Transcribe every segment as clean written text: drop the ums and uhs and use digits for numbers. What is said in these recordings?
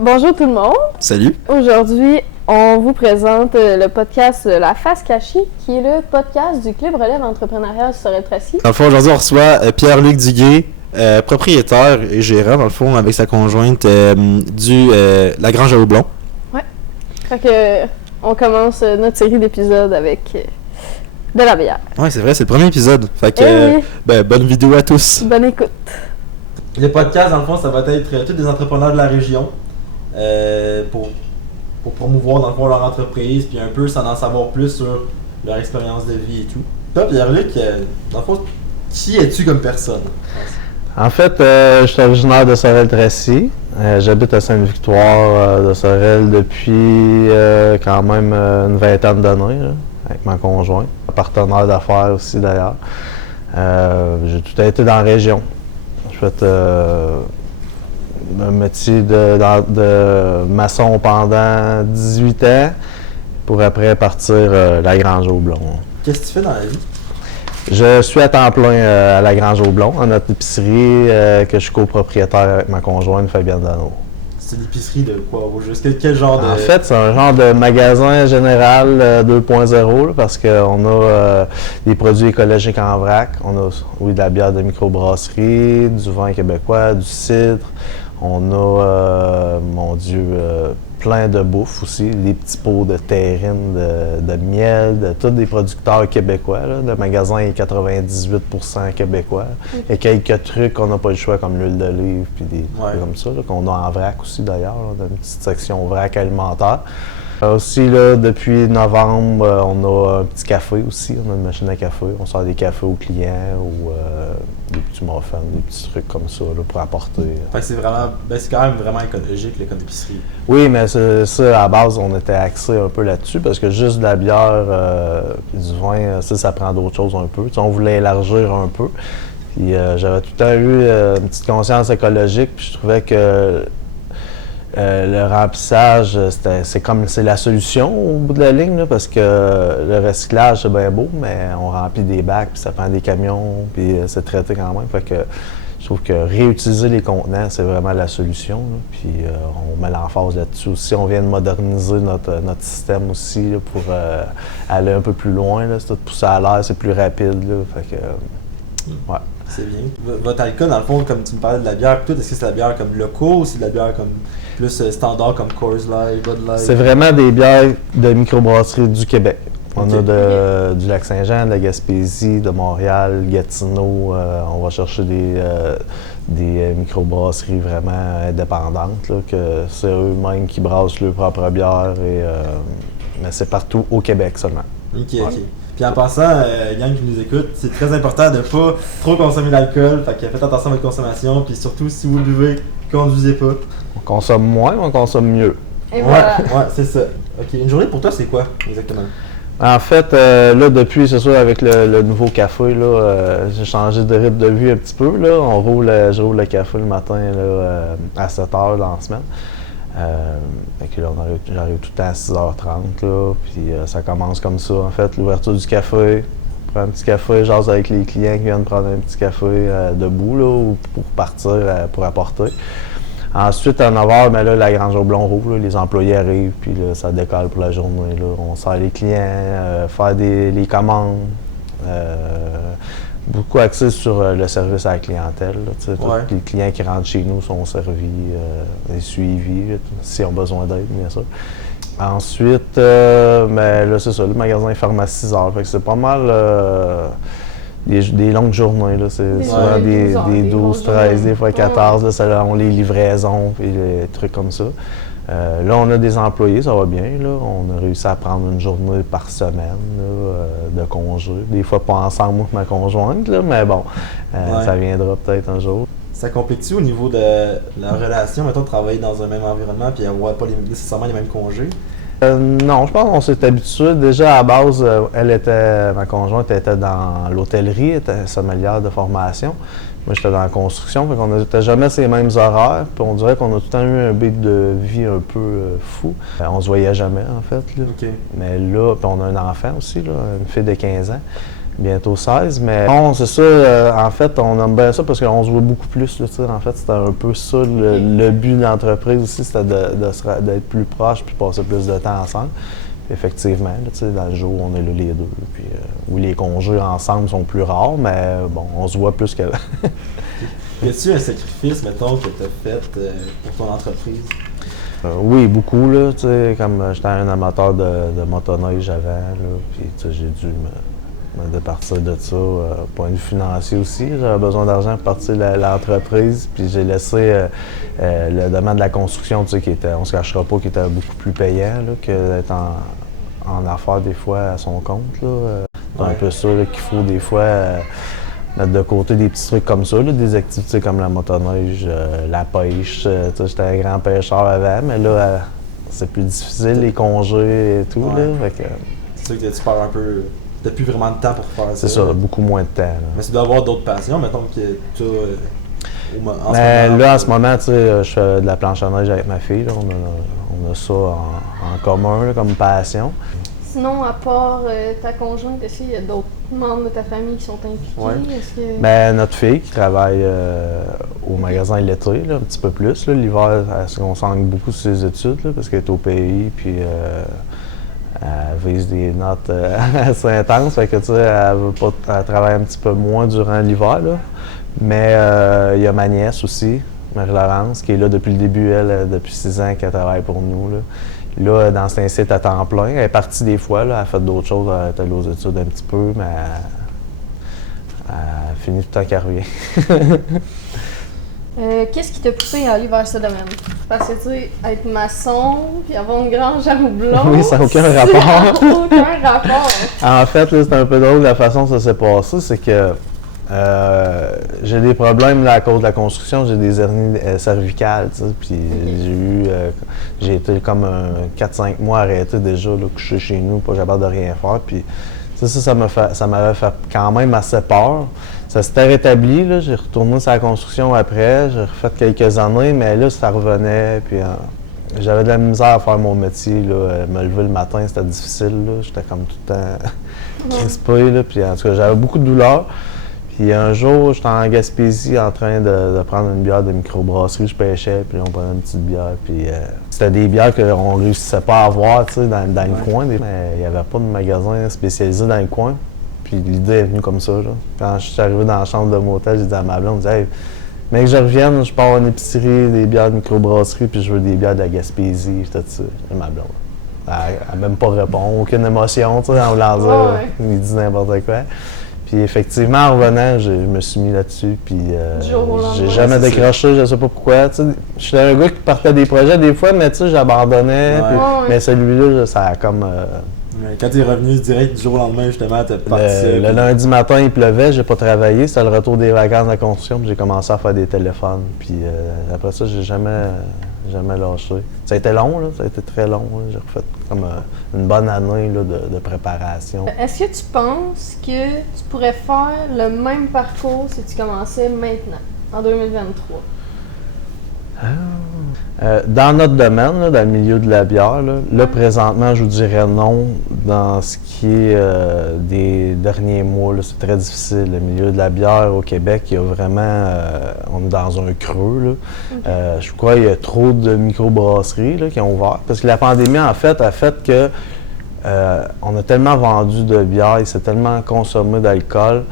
Bonjour tout le monde. Salut. Aujourd'hui, on vous présente le podcast La Face Cachée, qui est le podcast du Club Relève Entrepreneurial Sorel-Tracy. Dans le fond, aujourd'hui, on reçoit Pierre-Luc Duguay, propriétaire et gérant, dans le fond, avec sa conjointe La Grange à Houblon. Ouais. Fait que on commence notre série d'épisodes avec de la bière. Ouais, c'est vrai, c'est le premier épisode. Fait que, oui. bonne vidéo à tous. Bonne écoute. Le podcast, dans le fond, ça va être tous des entrepreneurs de la région pour promouvoir, dans le fond, leur entreprise, puis un peu en savoir plus sur leur expérience de vie et tout. Toi, Pierre-Luc, dans le fond, qui es-tu comme personne? En fait, je suis originaire de Sorel-Tracy. J'habite à Sainte-Victoire de Sorel depuis quand même une vingtaine d'années, là, avec ma conjointe. Partenaire d'affaires aussi, d'ailleurs. J'ai tout été dans la région. J'ai fait un métier de maçon pendant 18 ans pour après partir La Grange au Blond. Qu'est-ce que tu fais dans la vie? Je suis à temps plein à La Grange au Blond, en notre épicerie que je suis copropriétaire avec ma conjointe Fabienne Dano. C'est une épicerie de quoi au juste? Quel genre de... En fait, c'est un genre de magasin général 2.0 parce qu'on a des produits écologiques en vrac. On a, oui, de la bière de microbrasserie, du vin québécois, du cidre. On a, mon Dieu, plein de bouffe aussi, des petits pots de terrine, de miel, de tous des producteurs québécois. Là. Le magasin est 98% québécois. Il y a quelques trucs qu'on n'a pas le choix, comme l'huile d'olive, puis des trucs comme ça, là, qu'on a en vrac aussi d'ailleurs. On a une petite section vrac alimentaire. Aussi, là, depuis novembre, on a un petit café aussi. On a une machine à café. On sert des cafés aux clients ou des petits muffins, des petits trucs comme ça là, pour apporter. Fait que c'est vraiment, c'est quand même vraiment écologique là, comme épicerie. Oui, mais ça, à la base, on était axé un peu là-dessus parce que juste de la bière et du vin, ça prend d'autres choses un peu. T'sais, on voulait élargir un peu. Puis j'avais tout le temps eu une petite conscience écologique, puis je trouvais que le remplissage, c'est la solution au bout de la ligne, là, parce que le recyclage, c'est bien beau, mais on remplit des bacs, puis ça prend des camions, puis c'est traité quand même. Fait que je trouve que réutiliser les contenants, c'est vraiment la solution. Là, puis on met l'emphase là-dessus aussi. On vient de moderniser notre système aussi là, pour aller un peu plus loin. Là. C'est tout poussé à l'air, c'est plus rapide. Là, fait que, ouais. C'est bien. Votre alcool, dans le fond, comme tu me parlais de la bière, est-ce que c'est de la bière comme locaux ou c'est de la bière comme plus standard comme Coors Light, Bud Light? C'est vraiment des bières de microbrasserie du Québec. On a du Lac-Saint-Jean, de la Gaspésie, de Montréal, Gatineau. On va chercher des microbrasseries vraiment indépendantes, là, que c'est eux-mêmes qui brassent leur propre bière. Mais c'est partout au Québec seulement. OK. Puis en passant, gang qui nous écoute, c'est très important de ne pas trop consommer d'alcool. Fait que faites attention à votre consommation. Puis surtout, si vous buvez, conduisez pas. On consomme moins, mais on consomme mieux. Et voilà. Ouais, c'est ça. OK. Une journée pour toi, c'est quoi exactement? En fait, là, depuis, c'est sûr, avec le nouveau café, là, j'ai changé de rythme de vie un petit peu. Là. Je roule le café le matin là, à 7 h dans la semaine. Fait que là, j'arrive tout le temps à 6h30, là, puis ça commence comme ça, en fait, l'ouverture du café. Je prends un petit café, jase avec les clients qui viennent prendre un petit café debout, là, ou pour partir, pour apporter. Ensuite, à 9h, ben là, la Grange au Blond rouvre, là, les employés arrivent, puis là, ça décolle pour la journée. Là. On sert les clients, faire les commandes. Beaucoup axé sur le service à la clientèle. Là, tous les clients qui rentrent chez nous sont servis et suivis, là, s'ils ont besoin d'aide, bien sûr. Ensuite, ben, là, c'est ça, le magasin ferme à 6 h. Fait que c'est pas mal des longues journées. Là, c'est souvent des 12, 13, des fois 14, là, selon les livraisons et les trucs comme ça. Là, on a des employés, ça va bien. Là. On a réussi à prendre une journée par semaine là, de congé. Des fois pas ensemble avec ma conjointe, là, mais bon, ça viendra peut-être un jour. Ça complique-tu au niveau de la relation, mettons, de travailler dans un même environnement et avoir pas nécessairement les mêmes congés? Non, je pense qu'on s'est habitué. Déjà, à la base, ma conjointe était dans l'hôtellerie, elle était sommelière de formation. Moi, j'étais dans la construction, fait qu'on n'était jamais sur les mêmes horaires. Puis on dirait qu'on a tout le temps eu un beat de vie un peu fou. On se voyait jamais, en fait. Là. Okay. Mais là, puis on a un enfant aussi, là, une fille de 15 ans. bientôt 16. Mais bon, c'est ça, en fait, on aime bien ça parce qu'on se voit beaucoup plus. Là, en fait, c'était un peu ça le but de l'entreprise aussi, c'était d'être plus proche puis passer plus de temps ensemble. Puis effectivement, là, dans le jour, on est là les deux. Puis, oui, les congés ensemble sont plus rares, mais bon, on se voit plus qu'avant. Y a-t-il un sacrifice, mettons, que tu as fait pour ton entreprise? Oui, beaucoup, là, tu sais, comme j'étais un amateur de motoneige avant, là, puis j'ai dû me départir de ça. Point de vue financier aussi, j'avais besoin d'argent pour partir l'entreprise, puis j'ai laissé le domaine de la construction, tu sais, qui était, on se cachera pas, qui était beaucoup plus payant là, que d'être en affaires des fois à son compte, là. C'est un peu ça là, qu'il faut des fois mettre de côté des petits trucs comme ça, là, des activités comme la motoneige, la pêche. J'étais un grand pêcheur avant, mais là, c'est plus difficile, les congés et tout. Là, c'est sûr que tu perds un peu. T'as plus vraiment de temps pour faire ça. C'est ça, beaucoup moins de temps. Là. Mais tu dois avoir d'autres passions, mettons que tu as. En ce moment, tu sais, je fais de la planche à neige avec ma fille. Là. On a ça en commun là, comme passion. Sinon, à part ta conjointe, est-ce qu'il y a d'autres membres de ta famille qui sont impliqués? Ouais. Est-ce que... Ben, notre fille qui travaille au magasin l'été, là, un petit peu plus. Là. L'hiver, elle se concentre beaucoup sur ses études là, parce qu'elle est au pays, puis elle vise des notes assez intenses. Fait que, tu sais, elle travaille un petit peu moins durant l'hiver. Là. Mais il y a ma nièce aussi, Marie-Laurence, qui est là depuis le début, elle, depuis 6 ans qu'elle travaille pour nous. Là. Là, dans cet site à temps plein, elle est partie des fois, là, elle a fait d'autres choses, elle est allée aux études un petit peu, mais elle finit tout le temps qu'elle revient. Qu'est-ce qui t'a poussé à aller vers ce domaine? Parce que, tu sais, être maçon, puis avoir une grange à houblon... Oui, ça n'a aucun rapport. Aucun rapport. En fait, là, c'est un peu drôle la façon dont ça s'est passé, c'est que j'ai des problèmes là, à cause de la construction, j'ai des hernies cervicales, tu sais, puis j'ai été comme 4-5 mois arrêté déjà, là, couché chez nous, pas capable de rien faire, puis ça m'avait fait quand même assez peur. Ça s'était rétabli, là, j'ai retourné sur la construction après, j'ai refait quelques années, mais là, ça revenait, puis j'avais de la misère à faire mon métier, là, me lever le matin, c'était difficile, là, j'étais comme tout le temps crispé, là, puis en tout cas, j'avais beaucoup de douleur. Puis un jour, j'étais en Gaspésie en train de prendre une bière de microbrasserie, je pêchais, puis on prenait une petite bière. Puis c'était des bières qu'on ne réussissait pas à avoir dans le coin, mais il n'y avait pas de magasin spécialisé dans le coin. Puis l'idée est venue comme ça. Là. Quand je suis arrivé dans la chambre de motel, j'ai dit à ma blonde, hey, mais que je revienne, je pars à une épicerie, des bières de microbrasserie, puis je veux des bières de la Gaspésie, tout ça. Et ma blonde. Elle n'a même pas répondu, aucune émotion, tu sais, en voulant dire, il dit n'importe quoi. Puis effectivement, en revenant, je me suis mis là-dessus, puis j'ai jamais décroché, je sais pas pourquoi. Je suis un gars qui partait des projets des fois, mais tu sais, j'abandonnais. Mais celui-là, ça a comme... Quand tu es revenu direct du jour au lendemain, justement, tu es parti. Le lundi matin, il pleuvait, j'ai pas travaillé, c'était le retour des vacances de la construction, puis j'ai commencé à faire des téléphones. Puis après ça, j'ai jamais lâché. Ça a été long, là, ça a été très long. Là. J'ai refait comme une bonne année là, de préparation. Est-ce que tu penses que tu pourrais faire le même parcours si tu commençais maintenant, en 2023? Dans notre domaine, là, dans le milieu de la bière, là, présentement, je vous dirais non. Dans ce qui est des derniers mois, là, c'est très difficile. Le milieu de la bière au Québec, il y a vraiment... on est dans un creux. Là. Je crois qu'il y a trop de microbrasseries là, qui ont ouvert. Parce que la pandémie, en fait, a fait que on a tellement vendu de bière, il s'est tellement consommé d'alcool.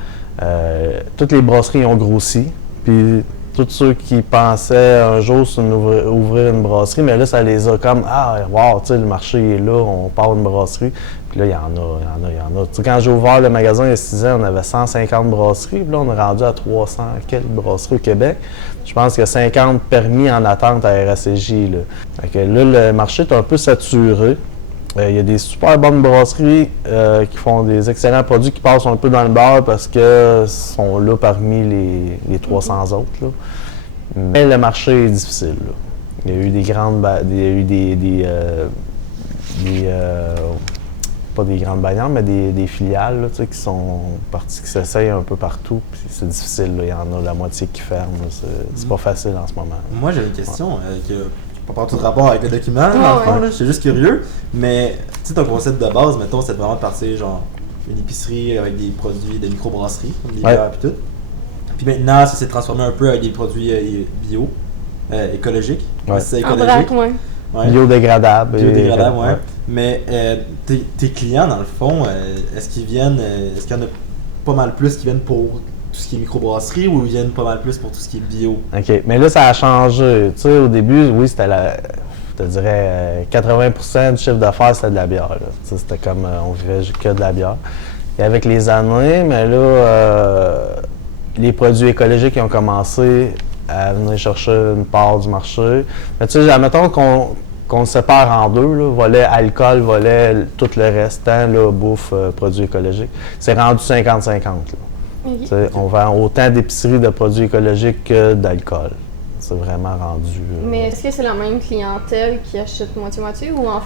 Toutes les brasseries ont grossi. Puis tous ceux qui pensaient un jour ouvrir une brasserie, mais là, ça les a comme « Ah, wow, tu sais, le marché est là, on part une brasserie. » Puis là, il y en a. Tu sais, quand j'ai ouvert le magasin il y a 6 ans, on avait 150 brasseries. Puis là, on est rendu à 300 quelques brasseries au Québec. Je pense qu'il y a 50 permis en attente à RACJ. Là. Fait que là, le marché est un peu saturé. Il y a des super bonnes brasseries qui font des excellents produits qui passent un peu dans le beurre parce que sont là parmi les 300 autres. Là. Mais le marché est difficile. Là. Il y a eu des grandes... il y a eu pas des grandes bannières, mais des filiales là, qui sont parties, qui s'essayent un peu partout. Puis c'est difficile. Là. Il y en a la moitié qui ferme. C'est pas facile en ce moment. Moi, j'ai une question pas tout de rapport avec le document, dans le fond, là, je suis juste curieux, mais tu sais, ton concept de base, mettons, c'est vraiment de partir genre une épicerie avec des produits de microbrasserie, comme des bières et tout. Puis maintenant, ça s'est transformé un peu avec des produits bio, écologiques. Ouais. C'est En écologique. vrac, ouais. Ouais. Biodégradable. Biodégradable, ouais. Mais tes clients, dans le fond, est-ce qu'il y en a pas mal plus qui viennent pour tout ce qui est microbrasserie ou ils viennent pas mal plus pour tout ce qui est bio? OK. Mais là, ça a changé. Tu sais, au début, oui, c'était je te dirais, 80% du chiffre d'affaires, c'était de la bière. C'était comme, on vivait que de la bière. Et avec les années, mais là, les produits écologiques qui ont commencé à venir chercher une part du marché. Mais tu sais, admettons qu'on le sépare en deux, là, volet alcool, volet tout le restant, là, bouffe, produits écologiques. C'est rendu 50-50. Okay. On vend autant d'épiceries de produits écologiques que d'alcool. C'est vraiment rendu. Mais est-ce que c'est la même clientèle qui achète moitié-moitié ou en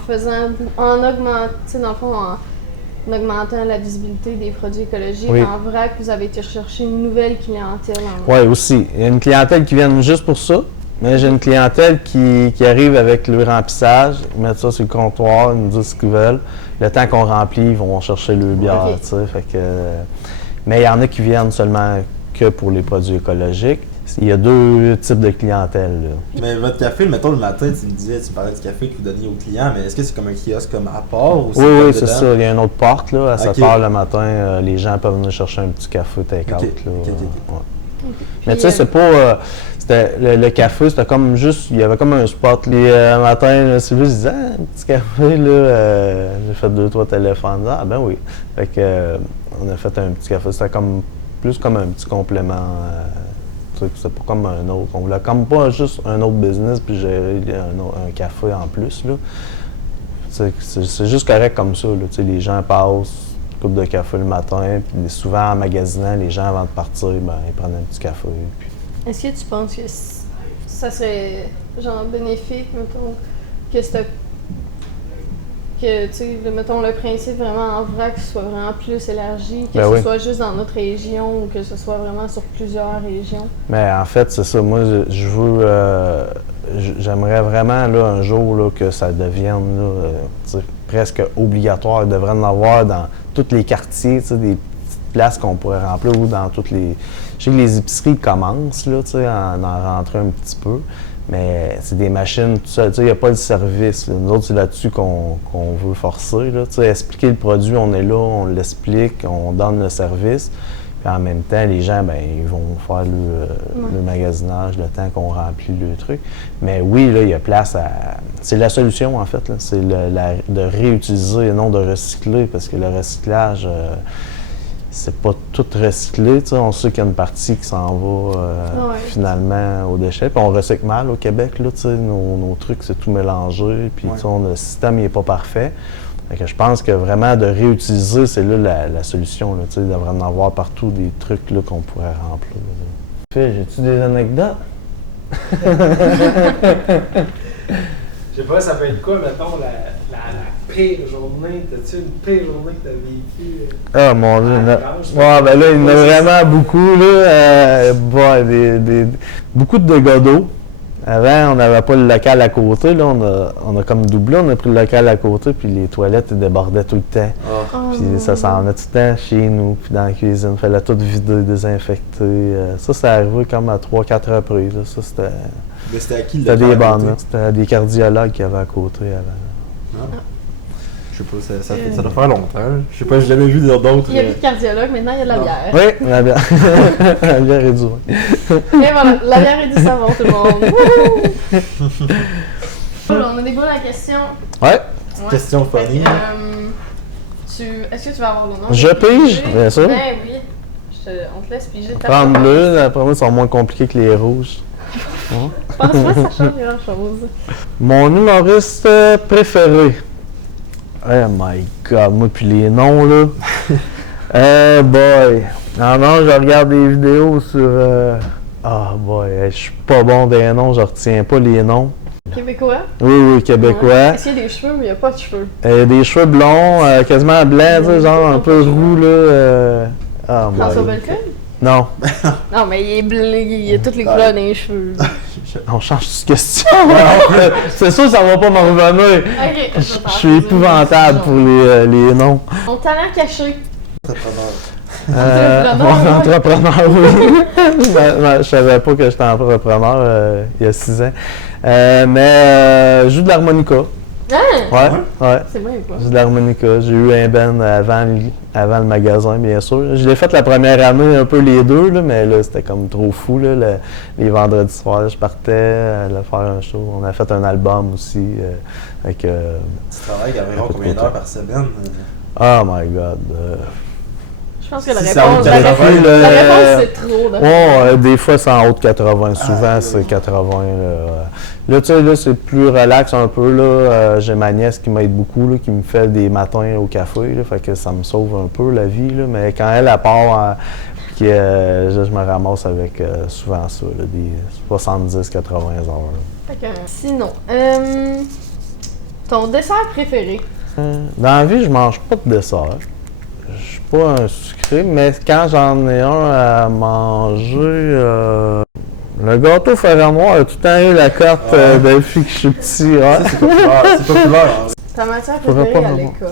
augmentant la visibilité des produits écologiques, en vrac, vous avez été chercher une nouvelle clientèle? Oui, aussi. Il y a une clientèle qui vient juste pour ça, mais j'ai une clientèle qui arrive avec le remplissage, ils mettent ça sur le comptoir, ils nous disent ce qu'ils veulent. Le temps qu'on remplit, ils vont chercher le bière, tu sais. Mais il y en a qui viennent seulement que pour les produits écologiques. Il y a deux types de clientèle. Là. Mais votre café, mettons le matin, tu parlais du café que vous donniez aux clients, mais est-ce que c'est comme un kiosque comme à part ou c'est Oui, c'est ça. Il y a une autre porte. Là, à 7 h le matin, les gens peuvent venir chercher un petit café take-out. Mais tu sais, c'est pas... le café, c'était comme juste... Il y avait comme un spot. Le matin, Sylvie se disait « Ah, un petit café, là, j'ai fait 2-3 téléphones. » Ah ben oui. Fait que, on a fait un petit café. C'était comme plus comme un petit complément... c'est pas comme un autre. On voulait comme pas juste un autre business puis gérer un café en plus. Là. C'est juste correct comme ça. Là. Les gens passent une coupe de café le matin, puis souvent en magasinant, les gens avant de partir, ils prennent un petit café. Puis... Est-ce que tu penses que ça serait genre bénéfique, mettons, que tu sais, mettons, le principe vraiment en vrac soit vraiment plus élargi, que ce soit juste dans notre région ou que ce soit vraiment sur plusieurs régions? Mais en fait, c'est ça. Moi, je veux... j'aimerais vraiment, là, un jour, là, que ça devienne là, presque obligatoire. Il devrait en avoir dans tous les quartiers, des petites places qu'on pourrait remplir ou dans toutes les... Je sais que les épiceries commencent, là, à en rentrer un petit peu. Mais c'est des machines, tout ça. Il n'y a pas de service. Là. Nous autres, c'est là-dessus qu'on veut forcer. Là. Expliquer le produit, on est là, on l'explique, on donne le service. Puis en même temps, les gens, ils vont faire le magasinage, le temps qu'on remplit le truc. Mais oui, là, il y a place à... C'est la solution, en fait. C'est de réutiliser et non de recycler, parce que le recyclage... c'est pas tout recyclé, on sait qu'il y a une partie qui s'en va finalement aux déchets. Puis on recycle mal au Québec, là, nos trucs, c'est tout mélangé, puis le système n'est pas parfait. Fait que je pense que vraiment de réutiliser, c'est là la solution. Là, il devrait en avoir partout des trucs là, qu'on pourrait remplir. J'ai-tu des anecdotes? Je sais pas, ça peut être quoi, mettons, la pire journée? T'as-tu une pire journée que t'as vécue? Ah mon Dieu, ben là, il y en a vraiment beaucoup, là. Beaucoup de dégâts d'eau. Avant, on n'avait pas le local à côté, là, on a comme doublé, on a pris le local à côté, puis les toilettes débordaient tout le temps. Puis ça s'en venait tout le temps chez nous, puis dans la cuisine, il fallait tout vider, désinfecter. Ça arrivé comme à 3-4 reprises. Là. Ça, c'était... Mais c'était à qui le C'était des bandes, c'était des cardiologues qui avaient à côté avant. Je sais pas, ça doit faire longtemps. Je sais pas, j'ai jamais vu d'autres. Il n'y a plus de cardiologue, maintenant il y a de la bière. Oui, la bière. La bière et du vin. Et voilà, la bière et du savon, tout le monde. On a des boules à questions. Ouais. Question funny. Est-ce que tu vas avoir le nom? Je pige, bien sûr. Ben oui. On te laisse piger. Prendre bleu, après moi, ils sont moins compliqués que les rouges. Je pense pas que ça change grand-chose. Mon humoriste préféré. Oh my God, moi puis les noms là. Boy. Non, je regarde des vidéos sur... boy, je suis pas bon des noms, je retiens pas les noms. Québécois? Oui, québécois. Est-ce qu'il y a des cheveux ou il n'y a pas de cheveux? Des cheveux blonds, quasiment blancs, genre un peu roux là. François Bellecoeur? Non. Non, mais il est bleu, il a toutes les couleurs dans les cheveux. On change de question. C'est sûr que ça va pas m'en revenir. Ok. Je suis épouvantable pour les noms. Mon talent caché. Entrepreneur, oui. Je savais pas que j'étais entrepreneur il y a 6 ans. Mais je joue de l'harmonica. Ah! Ouais. C'est bien quoi? Je joue de l'harmonica. J'ai eu un band avant le magasin, bien sûr. Je l'ai fait la première année, un peu les deux, là, mais là, c'était comme trop fou. Là, les vendredis soirs, je partais aller faire un show. On a fait un album aussi. Tu travailles environ combien d'heures par semaine? Oh my God. Je pense que la Si réponse, ça vaut la réponse c'est trop. Des fois, c'est en haut de 80. Souvent, c'est 80. Là, tu sais, là, c'est plus relax un peu. Là. J'ai ma nièce qui m'aide beaucoup, là, qui me fait des matins au café. Là, fait que ça me sauve un peu la vie. Là. Mais quand elle part, je me ramasse avec souvent ça, là, des 70-80 heures. Sinon, ton dessert préféré? Dans la vie, je mange pas de dessert. Je suis pas un sucré, mais quand j'en ai un à manger, le gâteau Ferramoir a tout le temps eu la carte depuis que je suis petit. Ouais. C'est populaire. Ta matière préférée à l'école?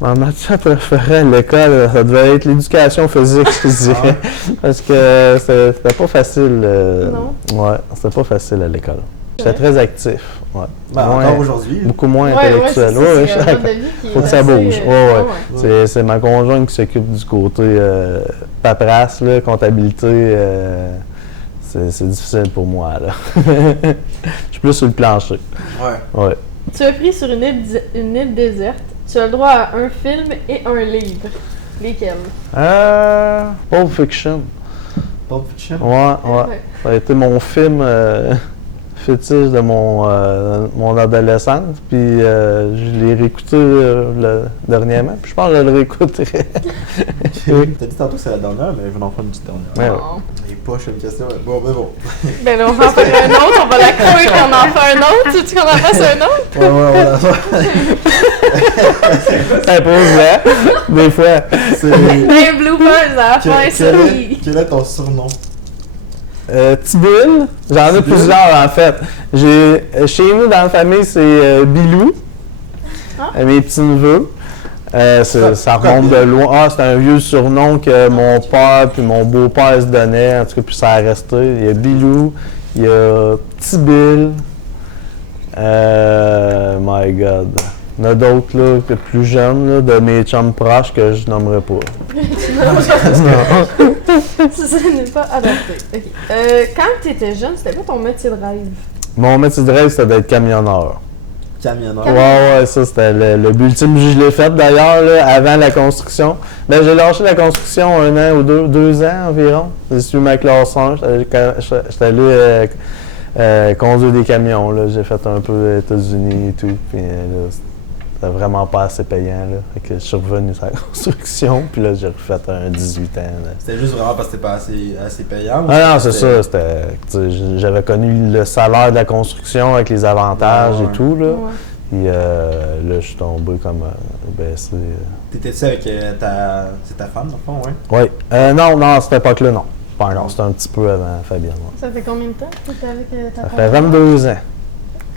Ma matière préférée à l'école, ça devait être l'éducation physique, je dirais. Parce que c'était pas facile. Non? Ouais, c'était pas facile à l'école. J'étais très actif. Ouais. Encore aujourd'hui. Beaucoup moins intellectuel. Faut que ça bouge. C'est ma conjointe qui s'occupe du côté paperasse, là, comptabilité. C'est difficile pour moi. Là. Je suis plus sur le plancher. Ouais. Tu as pris sur une île déserte. Tu as le droit à un film et un livre. Lesquels? Pulp Fiction. Pulp Fiction? Ouais. Ça a été mon film fétiche de mon adolescence, puis je l'ai réécouté dernièrement, puis je pense que je le réécouterai. T'as dit tantôt que c'est la dernière, mais je vais en faire une petite dernière. Ouais. Les poches, une question. Bon. Ben là, on va en faire un autre, on va la couper puis on en fait un autre. Tu veux qu'on en fasse un autre? Ouais, on va Ça pose vrai, des fois. Un bloopers à la fin, ça. Quel est ton surnom? Tibulle, j'en ai plusieurs en fait. Chez nous dans la famille, c'est Bilou, mes petits-neveux. Ça remonte de loin. C'est un vieux surnom que mon père puis mon beau-père se donnaient, en tout cas, puis ça a resté. Il y a Bilou, il y a Tibulle. My God. Il y en a d'autres là, plus jeunes, là, de mes chums proches que je nommerai pas. Ça n'est pas adapté. Okay. Quand tu étais jeune, c'était quoi ton métier de rêve? Mon métier de rêve, c'était d'être camionneur. Camionneur? Ouais, ça c'était le but ultime. Je l'ai fait d'ailleurs là, avant la construction. Ben, j'ai lâché la construction 1 an ou 2 ans environ. J'ai suivi ma classe 1. J'étais allé conduire des camions. Là. J'ai fait un peu les États-Unis et tout. Puis, là, c'était vraiment pas assez payant. Là. Fait que je suis revenu sur la construction. Puis là, j'ai refait un 18 ans. Là. C'était juste vraiment parce que c'était pas assez payant? Ah non, c'est ça. J'avais connu le salaire de la construction avec les avantages et tout. Là. Ouais. Puis là, je suis tombé comme baissé. T'étais-tu avec ta femme, dans le fond, ouais? Oui. Non, à cette époque-là, non. Pas encore. C'était un petit peu avant Fabienne. Ouais. Ça fait combien de temps que tu étais avec ta femme? Ça fait 22 ans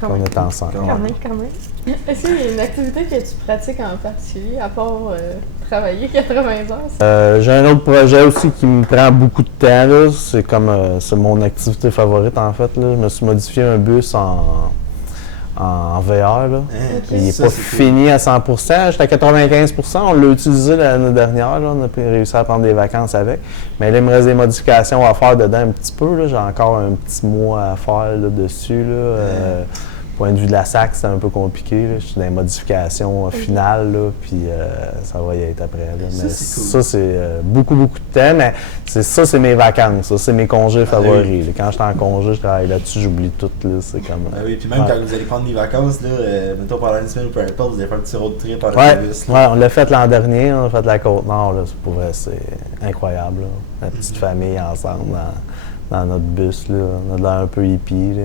qu'on est ensemble. Quand même. Est-ce qu'il y a une activité que tu pratiques en particulier, à part travailler 80 heures? J'ai un autre projet aussi qui me prend beaucoup de temps. Là. C'est mon activité favorite, en fait. Là. Je me suis modifié un bus en VR. Là. Il n'est pas fini à 100%. J'étais à 95%. On l'a utilisé l'année dernière. Là. On a réussi à prendre des vacances avec. Mais là, il me reste des modifications à faire dedans un petit peu. Là. J'ai encore un petit mois à faire là, dessus. Là. Point de vue de la SAC, c'est un peu compliqué. Là. Je suis dans les modifications finales, là, puis ça va y être après. Là. Mais ça, c'est beaucoup de temps, mais c'est mes vacances. Ça, c'est mes congés favoris. Oui. Là. Quand je suis en congé, je travaille là-dessus, j'oublie tout. Là. C'est comme, oui, puis même quand vous allez prendre des vacances, là, mettons pendant une semaine ou peu importe, vous allez faire un petit road trip avec le bus. Oui, on l'a fait l'an dernier, on a fait la Côte-Nord. Là. Pour vrai, c'est incroyable. Là. La petite famille ensemble. Dans notre bus, là. On a l'air un peu hippie, là,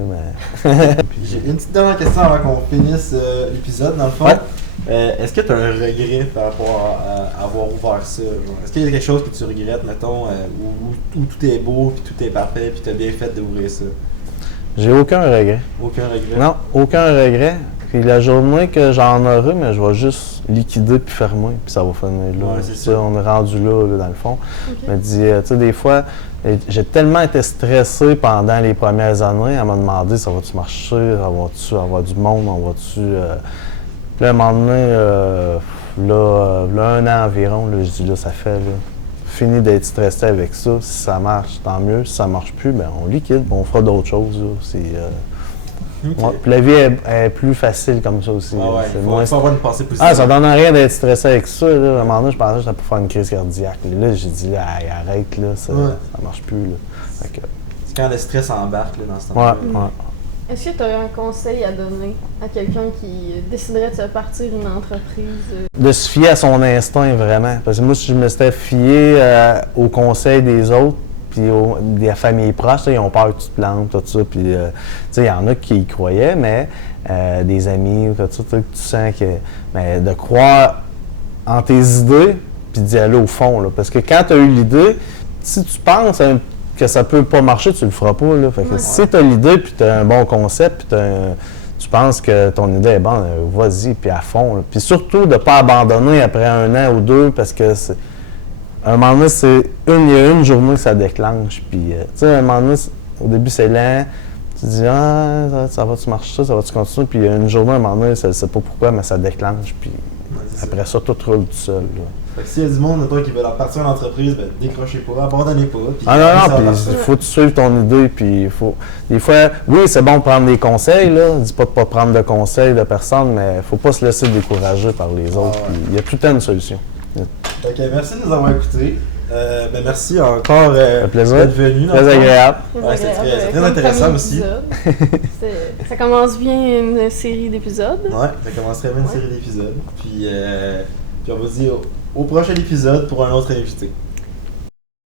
mais... J'ai une petite dernière question avant qu'on finisse l'épisode, dans le fond. Ouais. Est-ce que tu as un regret par rapport à avoir ouvert ça? Genre? Est-ce qu'il y a quelque chose que tu regrettes, mettons, où tout est beau, puis tout est parfait, puis tu as bien fait d'ouvrir ça? J'ai aucun regret. Aucun regret? Non, aucun regret. Puis la journée que j'en aurai, mais je vais juste liquider puis fermer, puis ça va finir là. Ouais, c'est ça. On est rendu là, dans le fond. Ok. Je me dis, tu sais, des fois, j'ai tellement été stressé pendant les premières années à me demander, ça va-tu marcher, ça va-tu avoir du monde, on va-tu... Puis là, à un moment donné, là, un an environ, là, je dis, là, ça fait, là, fini d'être stressé avec ça. Si ça marche, tant mieux. Si ça marche plus, ben on liquide, on fera d'autres choses, là. C'est... Okay. Ouais, puis la vie est plus facile comme ça aussi. Ah ouais, C'est faut moins... avoir une pensée positive. Ah, ça donne rien d'être stressé avec ça. Là. À un moment donné, je pensais que j'étais pour faire une crise cardiaque. Là, j'ai dit, là, hey, arrête, là, ça marche plus. Là. Fait que... C'est quand le stress embarque là, dans ce temps-là. Ouais. Est-ce que tu as un conseil à donner à quelqu'un qui déciderait de se partir une entreprise? De se fier à son instinct, vraiment. Parce que moi, si je me suis fié aux conseils des autres, puis des familles proches, ils ont peur que tu te plantes, tout ça. Puis, tu sais, il y en a qui y croyaient, mais des amis, tout ça, que tu sens que. Mais de croire en tes idées, puis d'y aller au fond. Là. Parce que quand tu as eu l'idée, si tu penses que ça peut pas marcher, tu le feras pas. Là. Fait que si tu as l'idée, puis tu as un bon concept, puis tu penses que ton idée est bonne, vas-y, puis à fond. Là. Puis surtout, de ne pas abandonner après 1 an ou 2, parce que c'est. À un moment donné, il y a une journée que ça déclenche. Puis, tu sais, à un moment donné, au début, c'est lent. Tu te dis, ça va-tu marcher, ça va-tu continuer? Puis, il y a une journée, à un moment donné, ça ne sait pas pourquoi, mais ça déclenche. Puis, après ça, tout roule tout seul. Là. Fait que s'il y a du monde, toi, qui veut partir en entreprise, ben, décrochez pas, abandonnez pas. Non, puis il faut que tu suives ton idée. Puis, des fois, oui, c'est bon de prendre des conseils, là. Dis pas de pas prendre de conseils de personne, mais il faut pas se laisser décourager par les autres. Ouais. Puis, il y a tout le temps une solution. Ok, merci de nous avoir écoutés. Merci encore d'être venu. Très agréable. Ouais, c'est très intéressant aussi. Ça commence bien une série d'épisodes. Ouais, ça commencerait bien une série d'épisodes. Puis on va se dire au prochain épisode pour un autre invité.